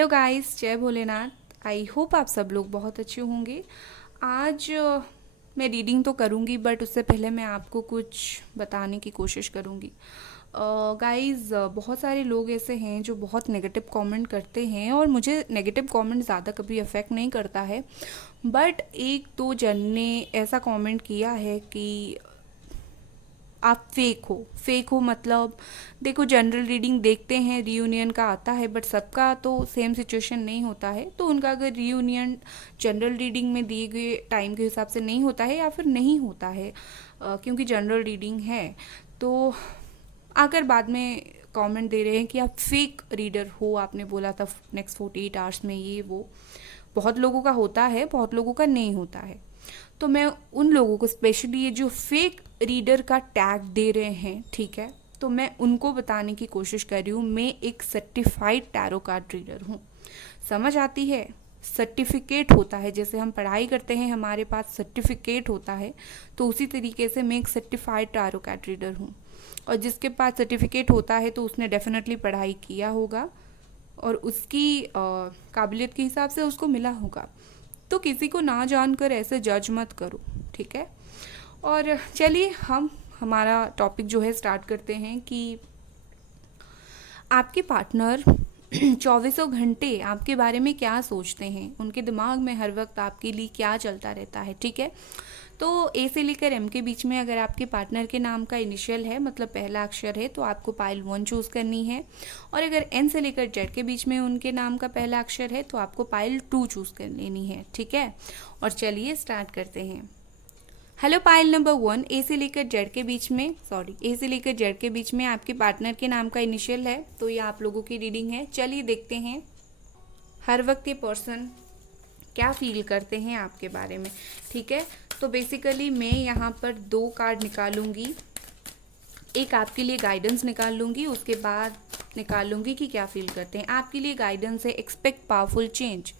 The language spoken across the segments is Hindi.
हेलो गाइस, जय भोलेनाथ। आई होप आप सब लोग बहुत अच्छे होंगे। आज मैं रीडिंग तो करूँगी, बट उससे पहले मैं आपको कुछ बताने की कोशिश करूँगी। गाइस, बहुत सारे लोग ऐसे हैं जो बहुत नेगेटिव कमेंट करते हैं, और मुझे नेगेटिव कमेंट ज़्यादा कभी अफेक्ट नहीं करता है। बट एक दो जन ने ऐसा कमेंट किया है कि आप फेक हो मतलब, देखो जनरल रीडिंग देखते हैं, रीयूनियन का आता है, बट सबका तो सेम सिचुएशन नहीं होता है। तो उनका अगर रीयूनियन जनरल रीडिंग में दिए गए टाइम के हिसाब से नहीं होता है या फिर नहीं होता है, क्योंकि जनरल रीडिंग है, तो आकर बाद में कमेंट दे रहे हैं कि आप फेक रीडर हो। आपने बोला था नेक्स्ट 48 आवर्स में ये वो। बहुत लोगों का होता है, बहुत लोगों का नहीं होता है। तो मैं उन लोगों को, स्पेशली ये जो फेक रीडर का टैग दे रहे हैं, ठीक है, तो मैं उनको बताने की कोशिश कर रही हूँ, मैं एक सर्टिफाइड टैरो कार्ड रीडर हूँ। समझ आती है? सर्टिफिकेट होता है, जैसे हम पढ़ाई करते हैं हमारे पास सर्टिफिकेट होता है, तो उसी तरीके से मैं एक सर्टिफाइड टैरो कार्ड रीडर हूँ। और जिसके पास सर्टिफिकेट होता है तो उसने डेफिनेटली पढ़ाई किया होगा, और उसकी काबिलियत के हिसाब से उसको मिला होगा। तो किसी को ना जानकर ऐसे जज मत करो, ठीक है। और चलिए हम हमारा टॉपिक जो है स्टार्ट करते हैं कि आपके पार्टनर 24 घंटे आपके बारे में क्या सोचते हैं, उनके दिमाग में हर वक्त आपके लिए क्या चलता रहता है, ठीक है। तो ए से लेकर एम के बीच में अगर आपके पार्टनर के नाम का इनिशियल है, मतलब पहला अक्षर है, तो आपको पाइल 1 चूज़ करनी है। और अगर एन से लेकर जेड के बीच में उनके नाम का पहला अक्षर है, तो आपको पाइल 2 चूज़ कर लेनी है, ठीक है। और चलिए स्टार्ट करते हैं। हेलो पाइल नंबर 1, ए से लेकर जेड के बीच में, ए से लेकर जेड के बीच में आपके पार्टनर के नाम का इनिशियल है, तो ये आप लोगों की रीडिंग है। चलिए देखते हैं हर वक्त ये पर्सन क्या फील करते हैं आपके बारे में, ठीक है। तो बेसिकली मैं यहाँ पर 2 कार्ड निकालूंगी, एक आपके लिए गाइडेंस निकाल लूँगी, उसके बाद निकाल लूँगी कि क्या फील करते हैं। आपके लिए गाइडेंस है एक्सपेक्ट पावरफुल चेंज।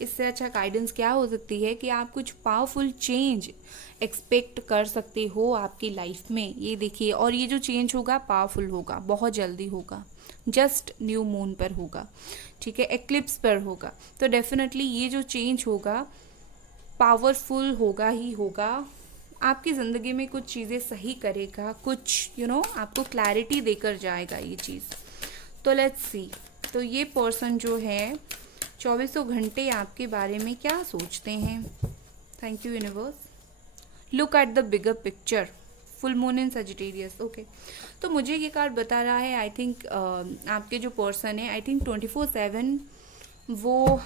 इससे अच्छा गाइडेंस क्या हो सकती है कि आप कुछ पावरफुल चेंज एक्सपेक्ट कर सकते हो आपकी लाइफ में। ये देखिए, और ये जो चेंज होगा पावरफुल होगा, बहुत जल्दी होगा, जस्ट न्यू मून पर होगा, ठीक है, एक्लिप्स पर होगा। तो डेफिनेटली ये जो चेंज होगा पावरफुल होगा ही होगा। आपकी ज़िंदगी में कुछ चीज़ें सही करेगा, कुछ आपको क्लैरिटी देकर जाएगा ये चीज़। तो लेट्स सी, तो ये पर्सन जो है 24 घंटे आपके बारे में क्या सोचते हैं। Thank you universe. Look at the bigger picture, full moon in Sagittarius, okay. तो मुझे ये कार्ड बता रहा है, आई थिंक आपके जो पर्सन है, आई थिंक 24/7 वो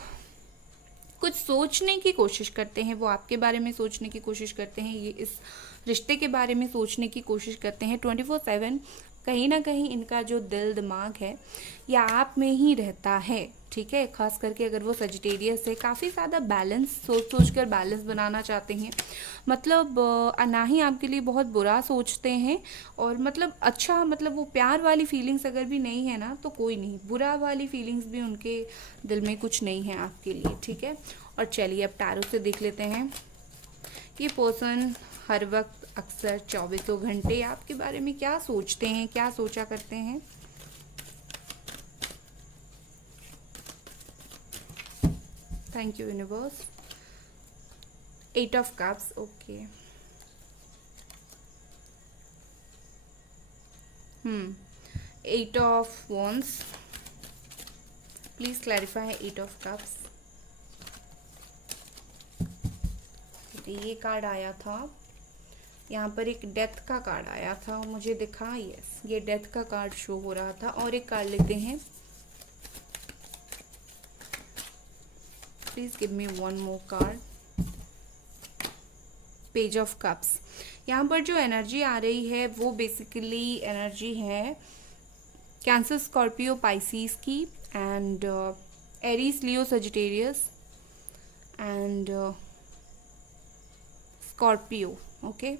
कुछ सोचने की कोशिश करते हैं, वो आपके बारे में सोचने की कोशिश करते हैं, ये इस रिश्ते के बारे में सोचने की कोशिश करते हैं 24/7। कहीं ना कहीं इनका जो दिल दिमाग है या आप में ही रहता है, ठीक है। खास करके अगर वो सजिटेरियस है, काफ़ी ज़्यादा बैलेंस सोच कर बैलेंस बनाना चाहते हैं। मतलब ना ही आपके लिए बहुत बुरा सोचते हैं, और मतलब अच्छा, मतलब वो प्यार वाली फीलिंग्स अगर भी नहीं है ना, तो कोई नहीं, बुरा वाली फीलिंग्स भी उनके दिल में कुछ नहीं है आपके लिए, ठीक है। और चलिए अब टैरो से देख लेते हैं। ये पर्सन हर वक्त अक्सर 24 घंटे आपके बारे में क्या सोचते हैं, क्या सोचा करते हैं। Thank you universe. 8 of cups, okay. 8 of wands, please clarify 8 of cups. ये कार्ड आया था, यहाँ पर एक डेथ का कार्ड आया था मुझे दिखा, यस, ये डेथ का कार्ड शो हो रहा था। और एक कार्ड लेते हैं, please give me one more card. Page of cups. यहाँ पर जो एनर्जी आ रही है वो बेसिकली एनर्जी है कैंसर, स्कॉर्पियो, पाइसिस की, and Aries, Leo, Sagittarius and Scorpio, okay.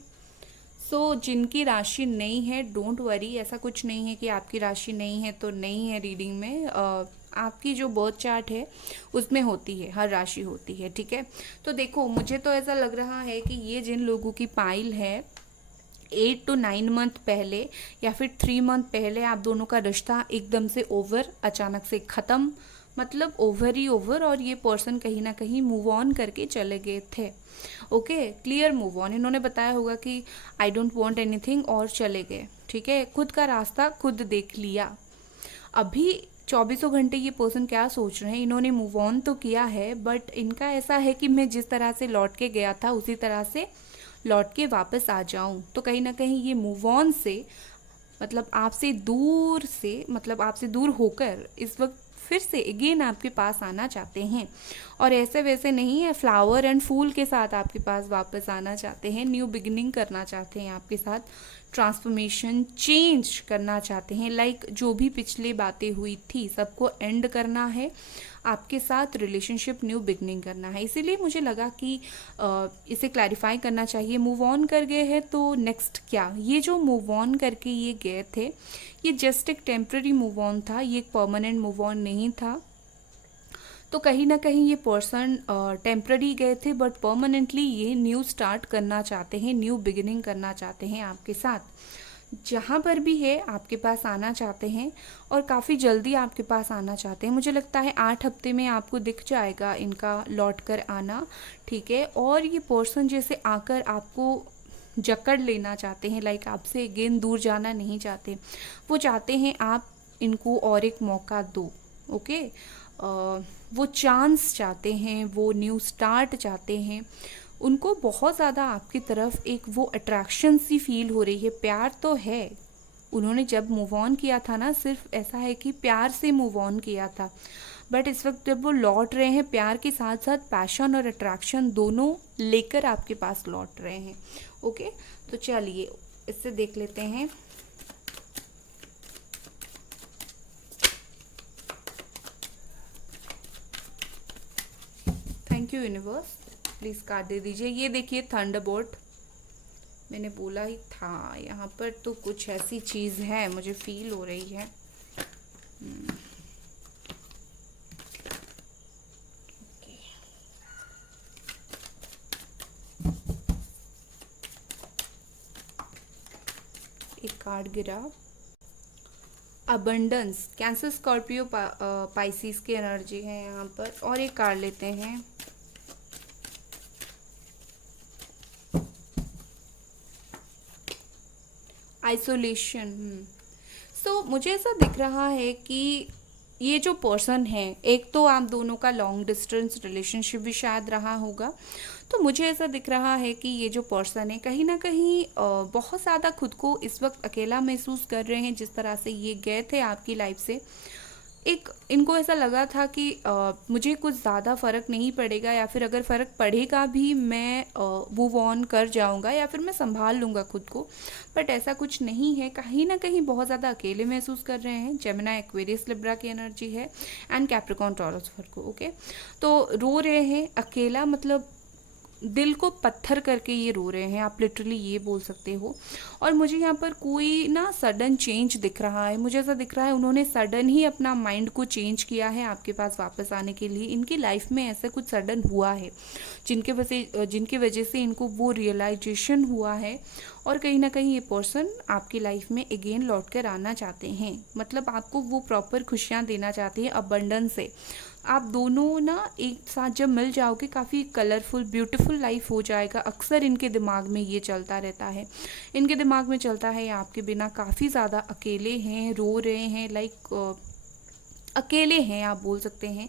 So जिनकी राशि नहीं है, डोंट वरी, ऐसा कुछ नहीं है कि आपकी राशि नहीं है तो नहीं है रीडिंग में। आपकी जो बर्थ चार्ट है उसमें होती है, हर राशि होती है, ठीक है। तो देखो, मुझे तो ऐसा लग रहा है कि ये जिन लोगों की पाइल है 8 to 9 मंथ पहले या फिर 3 मंथ पहले आप दोनों का रिश्ता एकदम से ओवर, अचानक से ख़त्म, मतलब ओवर ही ओवर, और ये पर्सन कहीं ना कहीं मूव ऑन करके चले गए थे। ओके, क्लियर मूव ऑन, इन्होंने बताया होगा कि आई डोंट वांट एनीथिंग और चले गए। ठीक है, खुद का रास्ता खुद देख लिया। अभी 24 घंटे ये पर्सन क्या सोच रहे हैं, इन्होंने मूव ऑन तो किया है, बट इनका ऐसा है कि मैं जिस तरह से लौट के गया था उसी तरह से लौट के वापस आ जाऊं। तो कहीं ना कहीं ये मूव ऑन से मतलब मतलब आपसे दूर होकर इस वक्त फिर से अगेन आपके पास आना चाहते हैं, और ऐसे वैसे नहीं है, फ्लावर एंड फूल के साथ आपके पास वापस आना चाहते हैं, न्यू बिगिनिंग करना चाहते हैं आपके साथ, ट्रांसफॉर्मेशन चेंज करना चाहते हैं। लाइक जो भी पिछली बातें हुई थी सबको एंड करना है, आपके साथ रिलेशनशिप न्यू बिगनिंग करना है। इसीलिए मुझे लगा कि इसे क्लैरिफाई करना चाहिए। मूव ऑन कर गए हैं तो नेक्स्ट क्या, ये जो मूव ऑन करके ये गए थे ये जस्ट एक टेम्प्रेरी मूव ऑन था, ये एक परमानेंट मूव ऑन नहीं था। तो कहीं ना कहीं ये पर्सन टेम्प्रेरी गए थे, बट परमानेंटली ये न्यू स्टार्ट करना चाहते हैं, न्यू बिगिनिंग करना चाहते हैं आपके साथ। जहाँ पर भी है आपके पास आना चाहते हैं, और काफ़ी जल्दी आपके पास आना चाहते हैं। मुझे लगता है 8 हफ्ते में आपको दिख जाएगा इनका लौट कर आना। ठीक है, और ये पर्सन जैसे आकर आपको जकड़ लेना चाहते हैं, लाइक आपसे अगेन दूर जाना नहीं चाहते, वो चाहते हैं आप इनको और एक मौका दो। ओके, वो चांस चाहते हैं, वो न्यू स्टार्ट चाहते हैं, उनको बहुत ज़्यादा आपकी तरफ एक वो अट्रैक्शन सी फील हो रही है। प्यार तो है, उन्होंने जब मूव ऑन किया था ना, सिर्फ ऐसा है कि प्यार से मूव ऑन किया था, बट इस वक्त जब वो लौट रहे हैं प्यार के साथ साथ पैशन और अट्रैक्शन दोनों लेकर आपके पास लौट रहे हैं। ओके, तो चलिए इससे देख लेते हैं। Thank you universe, please card दे दीजिए। ये देखिए थंडरबोल्ट, मैंने बोला ही था यहाँ पर तो कुछ ऐसी चीज़ है, मुझे फील हो रही है। एक कार्ड गिरा, अबंडेंस, कैंसर स्कॉर्पियो पाइसिस की एनर्जी है यहाँ पर। और एक कार्ड लेते हैं, आइसोलेशन। सो मुझे ऐसा दिख रहा है कि ये जो पर्सन है, एक तो आप दोनों का लॉन्ग डिस्टेंस रिलेशनशिप भी शायद रहा होगा। तो मुझे ऐसा दिख रहा है कि ये जो पर्सन है कहीं ना कहीं बहुत ज़्यादा खुद को इस वक्त अकेला महसूस कर रहे हैं। जिस तरह से ये गए थे आपकी लाइफ से, एक इनको ऐसा लगा था कि मुझे कुछ ज़्यादा फ़र्क नहीं पड़ेगा, या फिर अगर फ़र्क पड़ेगा भी मैं मूव ऑन कर जाऊंगा, या फिर मैं संभाल लूँगा खुद को। बट ऐसा कुछ नहीं है, कहीं ना कहीं बहुत ज़्यादा अकेले महसूस कर रहे हैं। जेमिनी, एक्वेरियस, लिब्रा की एनर्जी है, and Capricorn, taurus, Virgo. Okay, तो रो रहे हैं अकेला, मतलब दिल को पत्थर करके ये रो रहे हैं, आप लिटरली ये बोल सकते हो। और मुझे यहाँ पर कोई ना सडन चेंज दिख रहा है, मुझे ऐसा दिख रहा है उन्होंने सडन ही अपना माइंड को चेंज किया है आपके पास वापस आने के लिए। इनकी लाइफ में ऐसा कुछ सडन हुआ है जिनके वजह से इनको वो रियलाइजेशन हुआ है, और कहीं ना कहीं ये पर्सन आपकी लाइफ में अगेन लौट कर आना चाहते हैं। मतलब आपको वो प्रॉपर खुशियाँ देना चाहते हैं अबंडेंस से। आप दोनों ना एक साथ जब मिल जाओगे काफ़ी कलरफुल ब्यूटीफुल लाइफ हो जाएगा। अक्सर इनके दिमाग में ये चलता रहता है, इनके दिमाग में चलता है आपके बिना काफ़ी ज़्यादा अकेले हैं, रो रहे हैं, लाइक अकेले हैं आप बोल सकते हैं।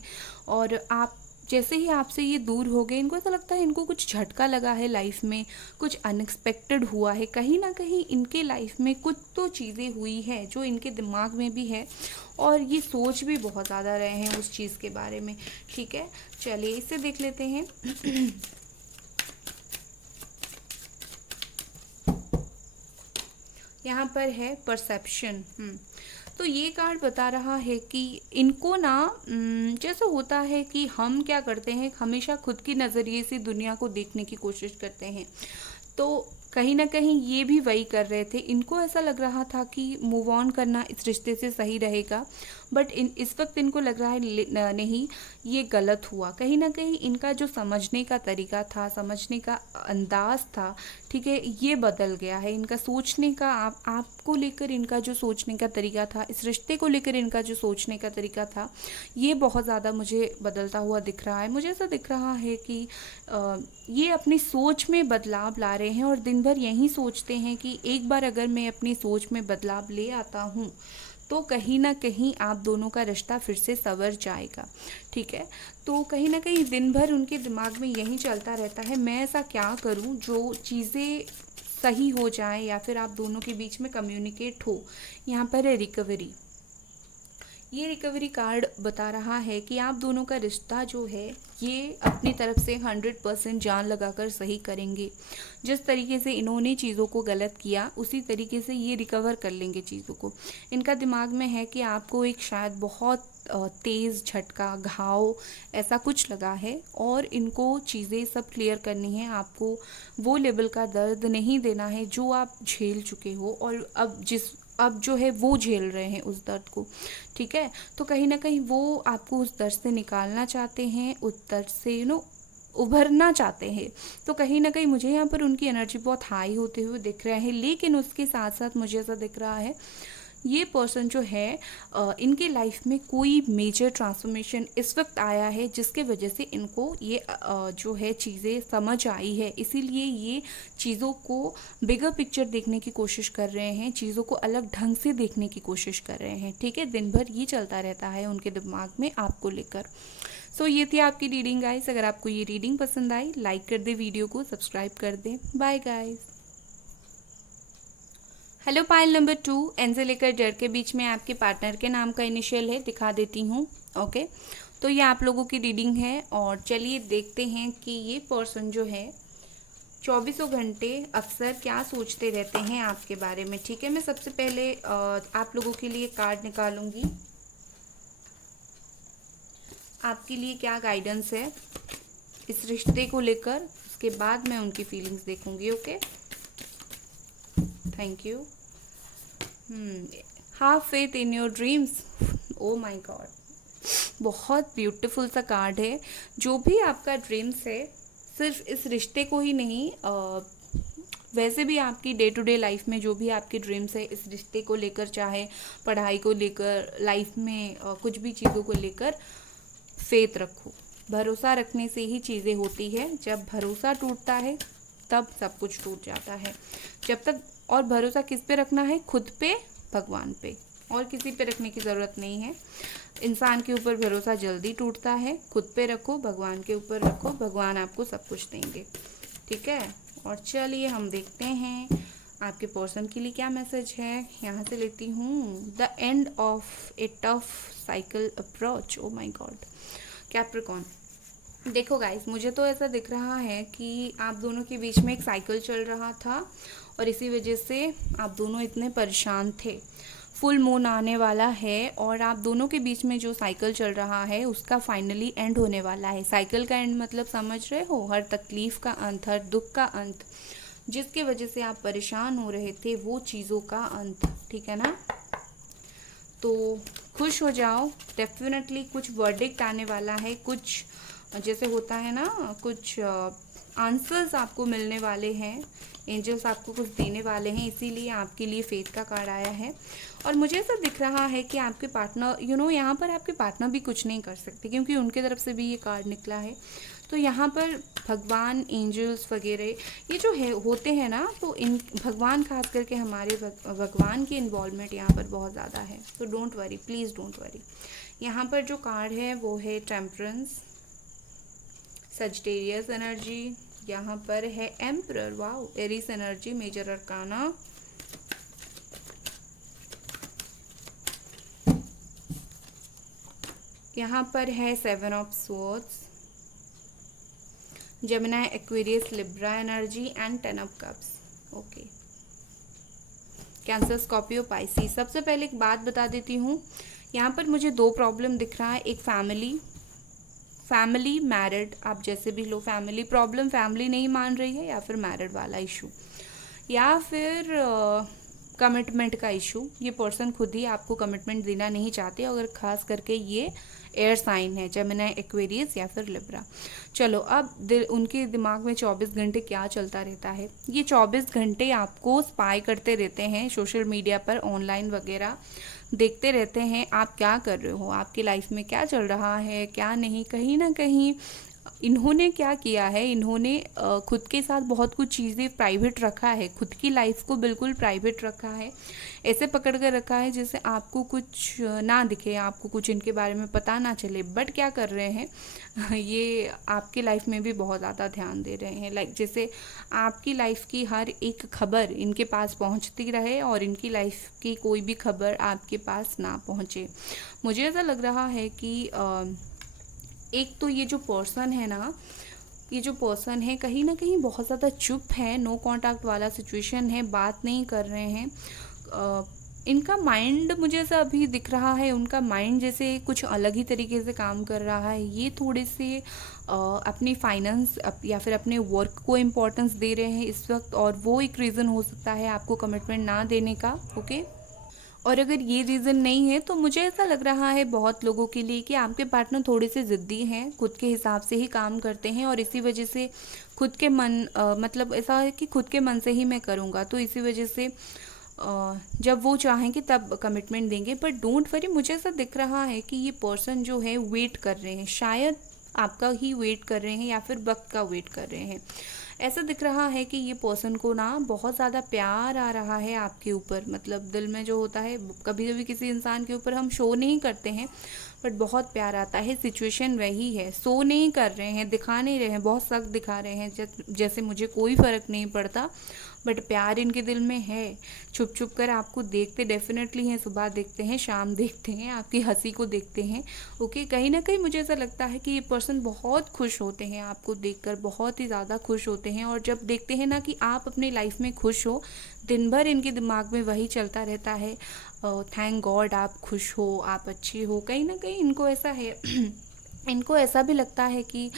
और आप जैसे ही आपसे ये दूर हो गए, इनको ऐसा लगता है इनको कुछ झटका लगा है लाइफ में, कुछ अनएक्सपेक्टेड हुआ है। कहीं ना कहीं इनके लाइफ में कुछ तो चीज़ें हुई है जो इनके दिमाग में भी है, और ये सोच भी बहुत ज़्यादा रहे हैं उस चीज़ के बारे में। ठीक है, चलिए इसे देख लेते हैं। यहाँ पर है परसेप्शन। तो ये कार्ड बता रहा है कि इनको ना जैसा होता है कि हम क्या करते हैं, हमेशा खुद की नज़रिए से दुनिया को देखने की कोशिश करते हैं। तो कहीं ना कहीं ये भी वही कर रहे थे। इनको ऐसा लग रहा था कि मूव ऑन करना इस रिश्ते से सही रहेगा, बट इस वक्त इनको लग रहा है नहीं, ये गलत हुआ। कहीं ना कहीं इनका जो समझने का तरीका था, समझने का अंदाज था, ठीक है, ये बदल गया है इनका सोचने का। आपको लेकर इनका जो सोचने का तरीका था, इस रिश्ते को लेकर इनका जो सोचने का तरीका था, ये बहुत ज़्यादा मुझे बदलता हुआ दिख रहा है। मुझे ऐसा दिख रहा है कि ये अपनी सोच में बदलाव ला रहे हैं और दिन भर यही सोचते हैं कि एक बार अगर मैं अपनी सोच में बदलाव ले आता हूँ तो कहीं ना कहीं आप दोनों का रिश्ता फिर से संवर जाएगा। ठीक है, तो कहीं ना कहीं दिन भर उनके दिमाग में यही चलता रहता है, मैं ऐसा क्या करूं जो चीज़ें सही हो जाए या फिर आप दोनों के बीच में कम्युनिकेट हो। यहाँ पर है रिकवरी। ये रिकवरी कार्ड बता रहा है कि आप दोनों का रिश्ता जो है ये अपनी तरफ से 100% जान लगाकर सही करेंगे। जिस तरीके से इन्होंने चीज़ों को गलत किया उसी तरीके से ये रिकवर कर लेंगे चीज़ों को। इनका दिमाग में है कि आपको एक शायद बहुत तेज़ झटका, घाव ऐसा कुछ लगा है और इनको चीज़ें सब क्लियर करनी है। आपको वो लेवल का दर्द नहीं देना है जो आप झेल चुके हो और अब जो है वो झेल रहे हैं उस दर्द को। ठीक है, तो कहीं ना कहीं वो आपको उस दर्द से निकालना चाहते हैं, उस दर्द से उभरना चाहते हैं। तो कहीं ना कहीं मुझे यहाँ पर उनकी एनर्जी बहुत हाई होते हुए दिख रहे हैं। लेकिन उसके साथ साथ मुझे ऐसा दिख रहा है ये पर्सन जो है इनके लाइफ में कोई मेजर ट्रांसफॉर्मेशन इस वक्त आया है जिसके वजह से इनको ये जो है चीज़ें समझ आई है। इसीलिए ये चीज़ों को बिगर पिक्चर देखने की कोशिश कर रहे हैं, चीज़ों को अलग ढंग से देखने की कोशिश कर रहे हैं। ठीक है, दिन भर ये चलता रहता है उनके दिमाग में आपको लेकर। सो ये थी आपकी रीडिंग गाइस। अगर आपको ये रीडिंग पसंद आई लाइक कर दे, वीडियो को सब्सक्राइब कर दे। Bye guys. Hello pile number 2, N से लेकर जेड के बीच में आपके पार्टनर के नाम का इनिशियल है, दिखा देती हूँ। ओके, तो ये आप लोगों की रीडिंग है और चलिए देखते हैं कि ये पर्सन जो है 24 घंटे अक्सर क्या सोचते रहते हैं आपके बारे में। ठीक है, मैं सबसे पहले आप लोगों के लिए कार्ड निकालूंगी। आपके लिए क्या गाइडेंस है इस रिश्ते को लेकर, उसके बाद मैं उनकी फीलिंग्स देखूंगी। Okay, thank you. Have faith in your dreams. Oh my God, बहुत ब्यूटीफुल सा कार्ड है। जो भी आपका ड्रीम्स है, सिर्फ इस रिश्ते को ही नहीं, वैसे भी आपकी डे टू डे लाइफ में जो भी आपके ड्रीम्स है इस रिश्ते को लेकर, चाहे पढ़ाई को लेकर, लाइफ में कुछ भी चीज़ों को लेकर फेथ रखो। भरोसा रखने से ही चीज़ें होती है। जब भरोसा टूटता है तब सब कुछ टूट जाता है। जब तक, और भरोसा किस पे रखना है? खुद पे, भगवान पे, और किसी पे रखने की ज़रूरत नहीं है। इंसान के ऊपर भरोसा जल्दी टूटता है। खुद पे रखो, भगवान के ऊपर रखो, भगवान आपको सब कुछ देंगे। ठीक है, और चलिए हम देखते हैं आपके पर्सन के लिए क्या मैसेज है। यहाँ से लेती हूँ the end of a tough cycle approach. Oh my God, Capricorn. देखो गाइस, मुझे तो ऐसा दिख रहा है कि आप दोनों के बीच में एक साइकिल चल रहा था और इसी वजह से आप दोनों इतने परेशान थे। फुल मून आने वाला है और आप दोनों के बीच में जो साइकिल चल रहा है उसका फाइनली एंड होने वाला है। साइकिल का एंड मतलब समझ रहे हो? हर तकलीफ का अंत, हर दुख का अंत, जिसके वजह से आप परेशान हो रहे थे वो चीज़ों का अंत। ठीक है ना? तो खुश हो जाओ, डेफिनेटली कुछ वर्डिक्ट आने वाला है। कुछ जैसे होता है ना, कुछ आंसर्स आपको मिलने वाले हैं, एंजल्स आपको कुछ देने वाले हैं, इसीलिए आपके लिए फेथ का कार्ड आया है। और मुझे ऐसा दिख रहा है कि आपके पार्टनर, यहाँ पर आपके पार्टनर भी कुछ नहीं कर सकते क्योंकि उनके तरफ से भी ये कार्ड निकला है। तो यहाँ पर भगवान, एंजल्स वगैरह ये जो है होते हैं ना, तो इन भगवान, खास करके हमारे भगवान की इन्वॉल्वमेंट यहाँ पर बहुत ज़्यादा है। तो don't worry, please don't worry. यहाँ पर जो कार्ड है वो है टेम्परेंस, सजिटेरियस एनर्जी। यहाँ पर है emperor, wow, Aries energy, major arcana. यहाँ पर है 7 of swords, Gemini, Aquarius, Libra energy and 10 of cups. Okay, Cancer, Scorpio, Pisces. सबसे पहले एक बात बता देती हूँ, यहाँ पर मुझे 2 प्रॉब्लम दिख रहा है। एक फैमिली, मैरिड, आप जैसे भी लो, फैमिली प्रॉब्लम, फैमिली नहीं मान रही है, या फिर मैरिड वाला इशू, या फिर कमिटमेंट का इशू, ये पर्सन खुद ही आपको कमिटमेंट देना नहीं चाहते, अगर खास करके ये एयर साइन है, जेमिनी, एक्वेरियस या फिर लिब्रा। चलो अब उनके दिमाग में 24 घंटे क्या चलता रहता है। ये 24 घंटे आपको स्पाई करते रहते हैं, सोशल मीडिया पर, ऑनलाइन वगैरह देखते रहते हैं आप क्या कर रहे हो, आपकी लाइफ में क्या चल रहा है, क्या नहीं। कहीं ना कहीं इन्होंने क्या किया है, इन्होंने खुद के साथ बहुत कुछ चीज़ें प्राइवेट रखा है, खुद की लाइफ को बिल्कुल प्राइवेट रखा है, ऐसे पकड़ कर रखा है जैसे आपको कुछ ना दिखे, आपको कुछ इनके बारे में पता ना चले। बट क्या कर रहे हैं ये आपकी लाइफ में भी बहुत ज़्यादा ध्यान दे रहे हैं, लाइक जैसे आपकी लाइफ की हर एक खबर इनके पास पहुंचती रहे और इनकी लाइफ की कोई भी खबर आपके पास ना पहुंचे। मुझे ऐसा लग रहा है कि एक तो ये जो पर्सन है ना, ये जो पर्सन है कहीं ना कहीं बहुत ज़्यादा चुप है, नो कांटेक्ट वाला सिचुएशन है, बात नहीं कर रहे हैं। इनका माइंड मुझे ऐसा अभी दिख रहा है, उनका माइंड जैसे कुछ अलग ही तरीके से काम कर रहा है। ये थोड़े से अपनी फाइनेंस या फिर अपने वर्क को इम्पोर्टेंस दे रहे हैं इस वक्त, और वो एक रीज़न हो सकता है आपको कमिटमेंट ना देने का। ओके, और अगर ये रीज़न नहीं है तो मुझे ऐसा लग रहा है बहुत लोगों के लिए कि आपके पार्टनर थोड़े से ज़िद्दी हैं, खुद के हिसाब से ही काम करते हैं, और इसी वजह से खुद के मन मतलब ऐसा है कि खुद के मन से ही मैं करूँगा, तो इसी वजह से जब वो चाहेंगे तब कमिटमेंट देंगे। बट डोंट वरी, मुझे ऐसा दिख रहा है कि ये पर्सन जो है वेट कर रहे हैं, शायद आपका ही वेट कर रहे हैं या फिर वक्त का वेट कर रहे हैं। ऐसा दिख रहा है कि ये पर्सन को ना बहुत ज़्यादा प्यार आ रहा है आपके ऊपर, मतलब दिल में जो होता है, कभी कभी किसी इंसान के ऊपर हम शो नहीं करते हैं बट बहुत प्यार आता है। सिचुएशन वही है, शो नहीं कर रहे हैं, दिखा नहीं रहे हैं, बहुत सख्त दिखा रहे हैं जैसे मुझे कोई फ़र्क नहीं पड़ता, बट प्यार इनके दिल में है। छुप छुप कर आपको देखते डेफिनेटली हैं, सुबह देखते हैं, शाम देखते हैं, आपकी हंसी को देखते हैं। ओके, कहीं ना कहीं मुझे ऐसा लगता है कि ये पर्सन बहुत खुश होते हैं आपको देखकर, बहुत ही ज़्यादा खुश होते हैं। और जब देखते हैं ना कि आप अपनी लाइफ में खुश हो, दिन भर इनके दिमाग में वही चलता रहता है, थैंक गॉड आप खुश हो, आप अच्छी हो। कहीं ना कहीं इनको ऐसा है इनको ऐसा भी लगता है कि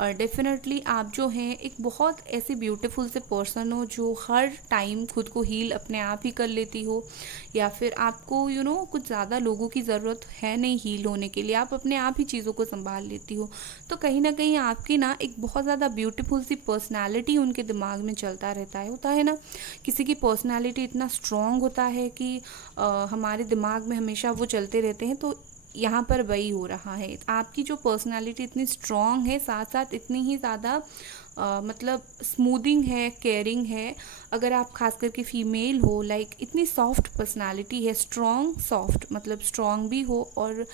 डेफिनेटली आप जो हैं एक बहुत ऐसी ब्यूटीफुल से पर्सन हो जो हर टाइम खुद को हील अपने आप ही कर लेती हो, या फिर आपको कुछ ज़्यादा लोगों की ज़रूरत है नहीं हील होने के लिए, आप अपने आप ही चीज़ों को संभाल लेती हो। तो कहीं ना कहीं आपकी ना एक बहुत ज़्यादा ब्यूटीफुल सी पर्सनैलिटी उनके दिमाग में चलता रहता है। होता है ना, किसी की पर्सनैलिटी इतना स्ट्रॉन्ग होता है कि हमारे दिमाग में हमेशा वो चलते रहते हैं। तो यहाँ पर वही हो रहा है, आपकी जो पर्सनालिटी इतनी स्ट्रॉन्ग है, साथ साथ इतनी ही ज़्यादा मतलब स्मूदिंग है, केयरिंग है। अगर आप खास करके फीमेल हो, लाइक इतनी सॉफ्ट पर्सनालिटी है, स्ट्रॉन्ग सॉफ्ट, मतलब स्ट्रॉन्ग भी हो और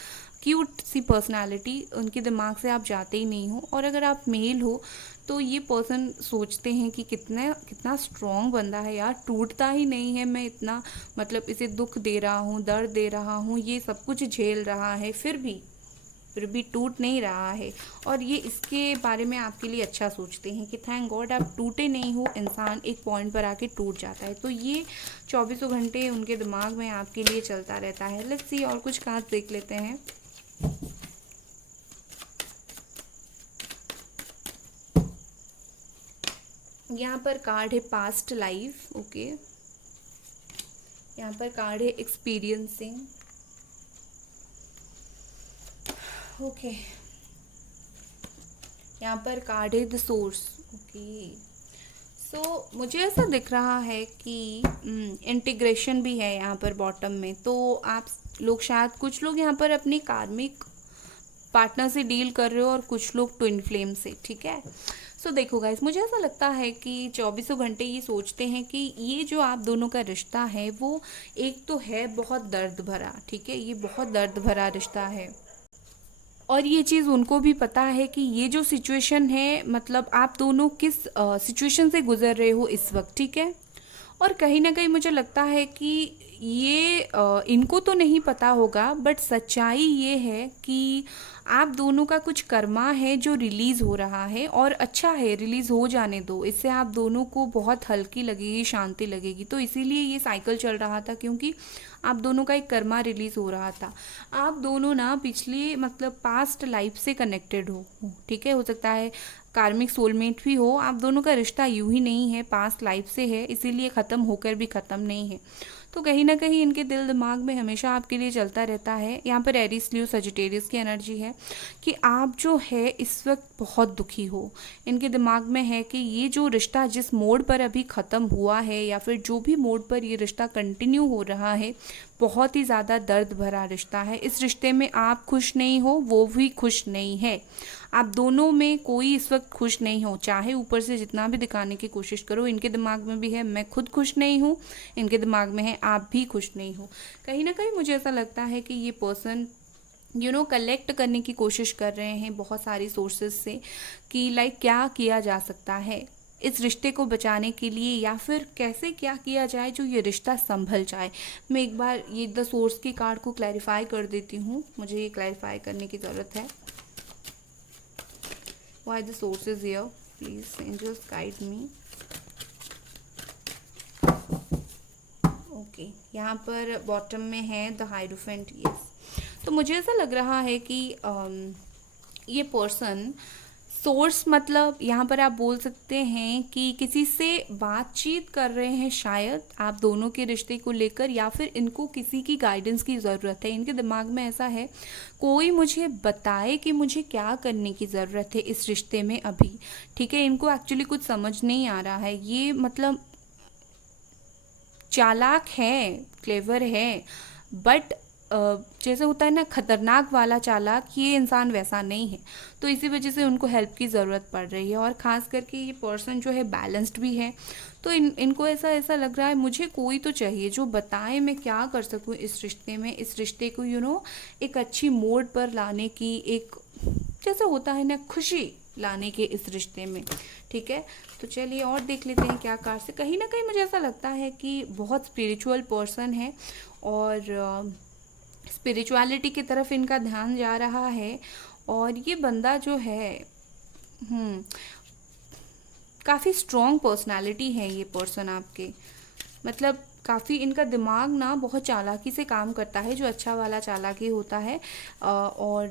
क्यूट सी पर्सनालिटी, उनके दिमाग से आप जाते ही नहीं हो। और अगर आप मेल हो तो ये पर्सन सोचते हैं कि कितना स्ट्रॉन्ग बंदा है यार, टूटता ही नहीं है, मैं इतना मतलब इसे दुख दे रहा हूँ, दर्द दे रहा हूँ, ये सब कुछ झेल रहा है, फिर भी टूट नहीं रहा है। और ये इसके बारे में आपके लिए अच्छा सोचते हैं कि थैंक गॉड आप टूटे नहीं हो। इंसान एक पॉइंट पर आके टूट जाता है। तो ये 24 घंटे उनके दिमाग में आपके लिए चलता रहता है। लेट्स सी और कुछ कार्ड देख लेते हैं। यहाँ पर कार्ड है पास्ट लाइफ। ओके, यहाँ पर कार्ड है एक्सपीरियंसिंग। ओके, यहाँ पर कार्ड है द सोर्स। ओके, सो मुझे ऐसा दिख रहा है कि इंटीग्रेशन भी है यहाँ पर बॉटम में। तो आप लोग शायद, कुछ लोग यहाँ पर अपनी कार्मिक पार्टनर से डील कर रहे हो और कुछ लोग ट्विन फ्लेम से, ठीक है। सो देखो गाइस, मुझे ऐसा लगता है कि 24 घंटे ये सोचते हैं कि ये जो आप दोनों का रिश्ता है वो एक तो है बहुत दर्द भरा, ठीक है, ये बहुत दर्द भरा रिश्ता है। और ये चीज़ उनको भी पता है कि ये जो सिचुएशन है, मतलब आप दोनों किस सिचुएशन से गुजर रहे हो इस वक्त, ठीक है। और कहीं ना कहीं मुझे लगता है कि ये इनको तो नहीं पता होगा, बट सच्चाई ये है कि आप दोनों का कुछ कर्मा है जो रिलीज़ हो रहा है, और अच्छा है, रिलीज़ हो जाने दो। इससे आप दोनों को बहुत हल्की लगेगी, शांति लगेगी। तो इसीलिए ये साइकिल चल रहा था, क्योंकि आप दोनों का एक कर्मा रिलीज़ हो रहा था। आप दोनों ना पिछली मतलब पास्ट लाइफ से कनेक्टेड हो, ठीक है। हो सकता है कार्मिक सोलमेट भी हो, आप दोनों का रिश्ता यूं ही नहीं है, पास्ट लाइफ से है, इसीलिए ख़त्म होकर भी ख़त्म नहीं है। तो कहीं ना कहीं इनके दिल दिमाग में हमेशा आपके लिए चलता रहता है। यहाँ पर एरीज लियो सजिटेरियस की एनर्जी है कि आप जो है इस वक्त बहुत दुखी हो। इनके दिमाग में है कि ये जो रिश्ता जिस मोड पर अभी ख़त्म हुआ है या फिर जो भी मोड पर ये रिश्ता कंटिन्यू हो रहा है, बहुत ही ज़्यादा दर्द भरा रिश्ता है। इस रिश्ते में आप खुश नहीं हो, वो भी खुश नहीं है। आप दोनों में कोई इस वक्त खुश नहीं हो, चाहे ऊपर से जितना भी दिखाने की कोशिश करो। इनके दिमाग में भी है मैं खुद खुश नहीं हूँ, इनके दिमाग में है आप भी खुश नहीं हो। कहीं ना कहीं मुझे ऐसा लगता है कि ये पर्सन कलेक्ट करने की कोशिश कर रहे हैं बहुत सारी सोर्सेज से कि लाइक क्या किया जा सकता है इस रिश्ते को बचाने के लिए, या फिर कैसे क्या किया जाए जो ये रिश्ता संभल जाए। मैं एक बार ये द सोर्स की कार्ड को क्लैरिफाई कर देती हूँ, मुझे ये क्लैरिफाई करने की ज़रूरत है। Why the source is here? Please angels guide me. Okay, यहाँ पर बॉटम में है द हाइरोफेंट। यस, तो मुझे ऐसा लग रहा है कि ये पर्सन सोर्स, मतलब यहाँ पर आप बोल सकते हैं कि किसी से बातचीत कर रहे हैं शायद आप दोनों के रिश्ते को लेकर, या फिर इनको किसी की गाइडेंस की ज़रूरत है। इनके दिमाग में ऐसा है कोई मुझे बताए कि मुझे क्या करने की ज़रूरत है इस रिश्ते में अभी। ठीक है, इनको एक्चुअली कुछ समझ नहीं आ रहा है। ये मतलब चालाक है, क्लेवर है, बट जैसे होता है ना खतरनाक वाला चालाक, ये इंसान वैसा नहीं है। तो इसी वजह से उनको हेल्प की ज़रूरत पड़ रही है। और ख़ास करके ये पर्सन जो है बैलेंस्ड भी है। तो इनको ऐसा लग रहा है मुझे कोई तो चाहिए जो बताए मैं क्या कर सकूँ इस रिश्ते में, इस रिश्ते को एक अच्छी मोड पर लाने की, एक जैसे होता है ना खुशी लाने के इस रिश्ते में। ठीक है, तो चलिए और देख लेते हैं क्या कार्ड से। कहीं ना कहीं मुझे ऐसा लगता है कि बहुत स्पिरिचुअल पर्सन है और स्पिरिचुअलिटी की तरफ इनका ध्यान जा रहा है। और ये बंदा जो है काफ़ी स्ट्रॉन्ग पर्सनालिटी है ये पर्सन आपके, मतलब काफ़ी इनका दिमाग ना बहुत चालाकी से काम करता है, जो अच्छा वाला चालाकी होता है। और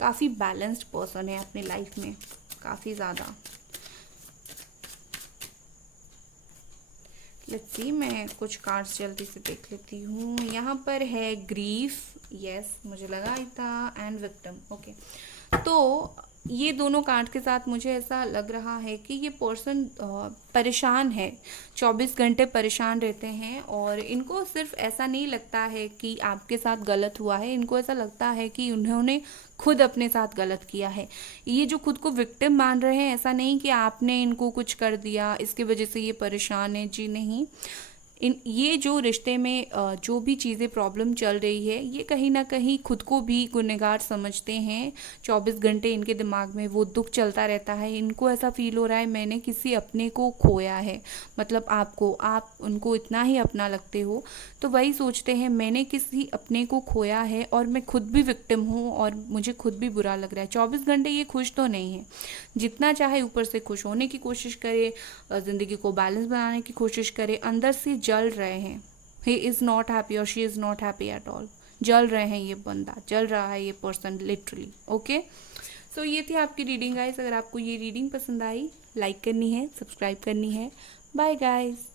काफ़ी बैलेंस्ड पर्सन है अपनी लाइफ में, काफ़ी ज़्यादा। लेट्स सी, मैं कुछ कार्ड्स जल्दी से देख लेती हूँ। यहाँ पर है ग्रीफ, यस मुझे लगा ही था, एंड विक्टिम। ओके, तो ये दोनों कार्ड के साथ मुझे ऐसा लग रहा है कि ये पर्सन परेशान है, 24 घंटे परेशान रहते हैं। और इनको सिर्फ ऐसा नहीं लगता है कि आपके साथ गलत हुआ है, इनको ऐसा लगता है कि उन्होंने खुद अपने साथ गलत किया है। ये जो खुद को विक्टिम मान रहे हैं, ऐसा नहीं कि आपने इनको कुछ कर दिया इसकी वजह से ये परेशान है, जी नहीं। ये जो रिश्ते में जो भी चीज़ें प्रॉब्लम चल रही है, ये कहीं ना कहीं खुद को भी गुनहगार समझते हैं। 24 घंटे इनके दिमाग में वो दुख चलता रहता है। इनको ऐसा फील हो रहा है मैंने किसी अपने को खोया है, मतलब आप उनको इतना ही अपना लगते हो, तो वही सोचते हैं मैंने किसी अपने को खोया है और मैं खुद भी विक्टिम हूँ और मुझे खुद भी बुरा लग रहा है। 24 घंटे ये खुश तो नहीं है, जितना चाहे ऊपर से खुश होने की कोशिश करे, ज़िंदगी को बैलेंस बनाने की कोशिश करे, अंदर से जल रहे हैं। ही इज़ नॉट हैप्पी और she is not happy at all. जल रहे हैं, ये बंदा जल रहा है, ये पर्सन लिटरली। ओके, सो ये थी आपकी रीडिंग गाइस। अगर आपको ये रीडिंग पसंद आई, लाइक करनी है, सब्सक्राइब करनी है। Bye guys.